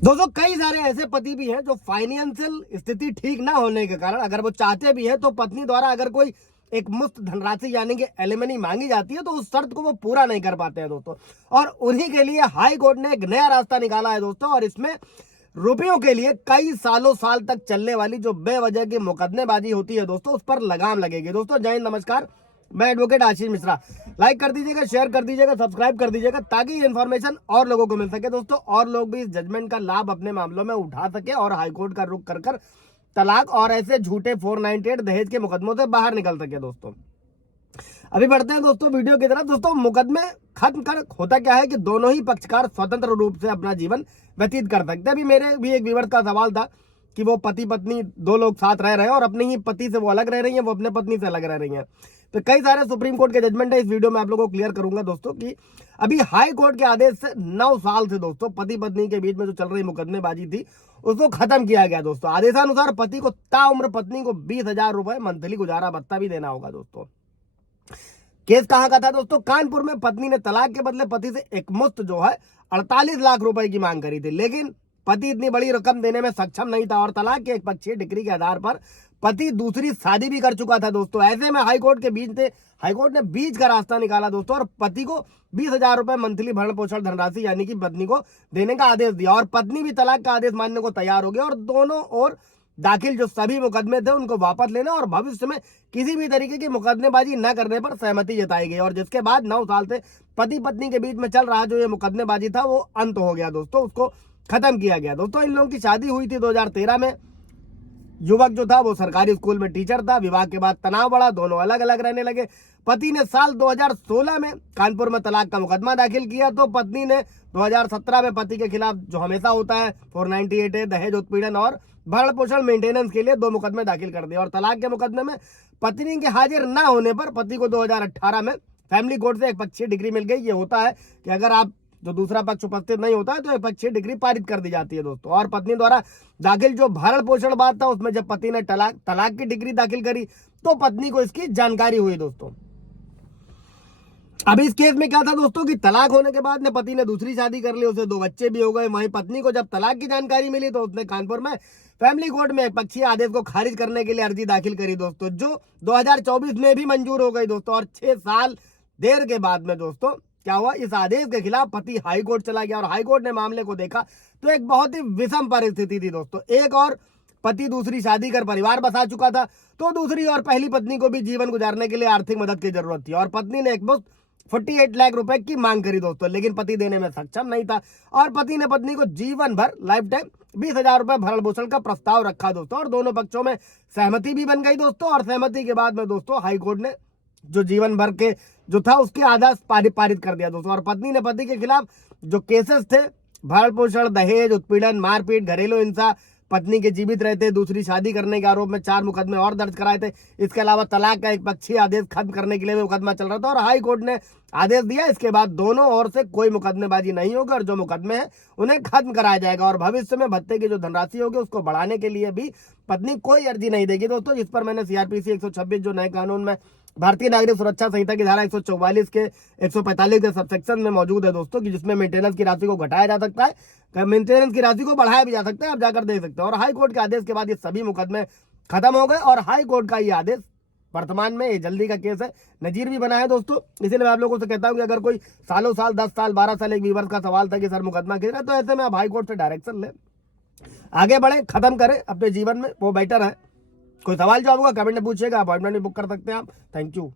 दोस्तों कई सारे ऐसे पति भी हैं जो फाइनेंशियल स्थिति ठीक ना होने के कारण अगर वो चाहते भी हैं तो पत्नी द्वारा अगर कोई एक मुफ्त धनराशि यानी कि एलिमनी मांगी जाती है तो उस शर्त को वो पूरा नहीं कर पाते हैं दोस्तों। और उन्हीं के लिए हाई कोर्ट ने एक नया रास्ता निकाला है दोस्तों, और इसमें रुपयों के लिए कई साल तक चलने वाली जो बेवजह की मुकदमेबाजी होती है दोस्तों, उस पर लगाम लगेगी। दोस्तों जय हिंद, नमस्कार, मैं एडवोकेट आशीष मिश्रा। लाइक कर दीजिएगा, शेयर कर दीजिएगा, सब्सक्राइब कर दीजिएगा ताकि ये इन्फॉर्मेशन और लोगों को मिल सके दोस्तों, और लोग भी इस जजमेंट का लाभ अपने मामलों में उठा सके और हाईकोर्ट का रुख कर तलाक और ऐसे झूठे 498 दहेज के मुकदमों से बाहर निकल सके दोस्तों। अभी बढ़ते हैं दोस्तों वीडियो की तरफ। दोस्तों मुकदमे खत्म कर होता क्या है कि दोनों ही पक्षकार स्वतंत्र रूप से अपना जीवन व्यतीत कर सकते हैं। अभी मेरे भी एक व्यूअर का सवाल था कि वो पति पत्नी दो लोग साथ रह रहे हैं और अपनी ही पति से वो अलग रह रही हैं, वो अपने पत्नी से अलग रह रही हैं। तो कई सारे सुप्रीम कोर्ट के जजमेंट है, इस वीडियो में आप लोगों को क्लियर करूंगा दोस्तों कि अभी हाई कोर्ट के आदेश से 9 साल से दोस्तों पति पत्नी के बीच में जो चल रही मुकदमेबाजी थी उसको खत्म किया गया दोस्तों। आदेशानुसार पति को ताउम्र पत्नी को 20,000 रुपए मंथली गुजारा भत्ता भी देना होगा दोस्तों। केस कहां का था दोस्तों? कानपुर में पत्नी ने तलाक के बदले पति से एकमुश्त जो है 48 लाख रुपए की मांग करी थी, लेकिन पति इतनी बड़ी रकम देने में सक्षम नहीं था और तलाक के एक पक्षीय डिग्री के आधार पर पति दूसरी शादी भी कर चुका था दोस्तों। ऐसे में हाईकोर्ट ने बीच का रास्ता निकाला दोस्तों और पति को 20,000 रुपए मंथली भरण पोषण धनराशि यानी कि पत्नी को देने का आदेश दिया, और पत्नी भी तलाक का आदेश मानने को तैयार हो गई और दोनों और दाखिल जो सभी मुकदमे थे उनको वापस लेना और भविष्य में किसी भी तरीके की मुकदमेबाजी न करने पर सहमति जताई गई, और जिसके बाद 9 साल से पति पत्नी के बीच में चल रहा जो ये मुकदमेबाजी था वो अंत हो गया दोस्तों, उसको खत्म किया गया दोस्तों। इन लोगों की शादी हुई थी 2013 में। युवक जो था वो सरकारी स्कूल में टीचर था। विवाह के बाद तनाव बढ़ा, दोनों अलग अलग रहने लगे। पति ने साल 2016 में कानपुर में तलाक का मुकदमा दाखिल किया तो पत्नी ने 2017 में पति के खिलाफ जो हमेशा होता है 498 है दहेज उत्पीड़न और भरण पोषण मेंटेनेंस के लिए 2 मुकदमे दाखिल कर दिए, और तलाक के मुकदमे में पत्नी के हाजिर न होने पर पति को 2018 में फैमिली कोर्ट से एक पक्षीय डिग्री मिल गई। ये होता है कि अगर आप जो दूसरा पक्ष उपस्थित नहीं होता है तो एक पक्षीय डिग्री पारित कर दी जाती है दोस्तों। और पत्नी द्वारा दाखिल जो भरण पोषण बात था उसमें जब पति ने तलाक की डिग्री दाखिल करी तो पत्नी को इसकी जानकारी हुई दोस्तों। अभी इस केस में क्या था दोस्तों कि तलाक होने के बाद पति ने दूसरी शादी कर ली, उसे 2 बच्चे भी हो गए। वहीं पत्नी को जब तलाक की जानकारी मिली तो उसने कानपुर में फैमिली कोर्ट में एक पक्षीय आदेश को खारिज करने के लिए अर्जी दाखिल करी दोस्तों, जो 2024 में भी मंजूर हो गई दोस्तों। और 6 साल देर के बाद में दोस्तों क्या हुआ, इस आदेश के खिलाफ पति हाई कोर्ट चला गया और हाई कोर्ट ने मामले को देखा तो एक बहुत ही विषम परिस्थिति थी दोस्तों। एक और पति दूसरी शादी कर परिवार बसा चुका था तो दूसरी और पहली पत्नी को भी जीवन गुजारने के लिए आर्थिक मदद की जरूरत थी, और पत्नी ने एक मुश्त 48 लाख रुपए की मांग करी दोस्तों, लेकिन पति देने में सक्षम नहीं था और पति ने पत्नी को जीवन भर लाइफ टाइम 20,000 रुपए भरण पोषण का प्रस्ताव रखा दोस्तों, और दोनों पक्षों में सहमति भी बन गई दोस्तों। और सहमति के बाद में दोस्तों हाईकोर्ट ने जो जीवन भर के जो था उसके आदेश पारित कर दिया दोस्तों। और पत्नी ने पति के खिलाफ जो केसेस थे भरण पोषण दहेज उत्पीड़न मारपीट घरेलू हिंसा पत्नी के जीवित रहते दूसरी शादी करने के आरोप में 4 मुकदमे और दर्ज कराए थे। इसके अलावा तलाक का एक पक्षीय आदेश खत्म करने के लिए भी मुकदमा चल रहा था और हाई कोर्ट ने आदेश दिया इसके बाद दोनों ओर से कोई मुकदमेबाजी नहीं होगी और जो मुकदमे हैं उन्हें खत्म कराया जाएगा, और भविष्य में भत्ते की जो धनराशि होगी उसको बढ़ाने के लिए भी पत्नी कोई अर्जी नहीं देगी दोस्तों। जिस पर मैंने सीआरपीसी 126 जो नए कानून में भारतीय नागरिक सुरक्षा संहिता की धारा 144 के 145 के सबसेक्शन में मौजूद है दोस्तों, कि जिसमें मेंटेनेंस की राशि को घटाया जा सकता है, मेंटेनेंस की राशि को बढ़ाया भी जा सकता है, आप जाकर देख सकते हैं। और हाई कोर्ट के आदेश के बाद ये सभी मुकदमे खत्म हो गए और हाई कोर्ट का ये आदेश वर्तमान में ये जल्दी का केस है, नजीर भी बना है दोस्तों। इसीलिए मैं आप लोगों से कहता हूं कि अगर कोई सालों साल 10 साल 12 साल एक व्यूअर का सवाल था कि सर मुकदमा किस रहा है, तो ऐसे में आप हाई कोर्ट से डायरेक्शन लें, आगे बढ़े, खत्म करें अपने जीवन में, वो बेटर है। कोई सवाल जो होगा कमेंट में पूछिएगा, अपॉइंटमेंट भी बुक कर सकते हैं आप। Thank you.